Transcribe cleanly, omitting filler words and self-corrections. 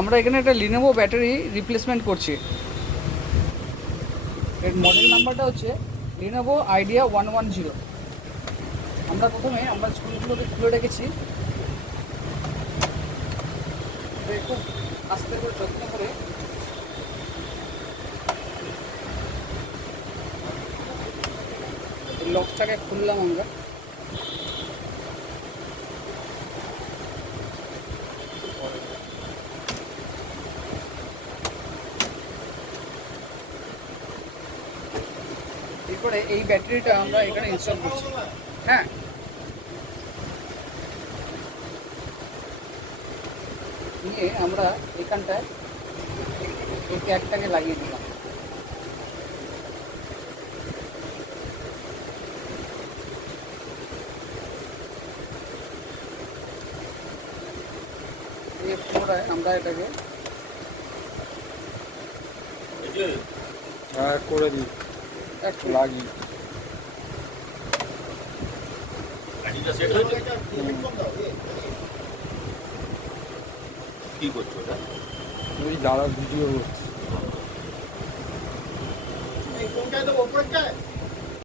আমরা এখানে একটা লিনোভো ব্যাটারি রিপ্লেসমেন্ট করছি। এর মডেল নাম্বারটা হচ্ছে লিনোভো আইডিয়া 110। আমরা প্রথমে আমরা স্ক্রুগুলোকে খুলে রেখেছি, খুব আস্তে করে যত্ন করে লকটাকে খুললাম আমরা। এরপরে এই ব্যাটারিটা আমরা এখানে ইনস্টল করছি। হ্যাঁ, নিয়ে আমরা এখানটায় এই ক্যাটটাকে লাগিয়ে দিলাম। দিয়ে পুনরায় আমরা এটাকে করে দিই, একটু লাগিয়ে। কি করছো ওটা? ওই দাদা ভিডিও করছে। কোনটায় তো ওপরে যায়।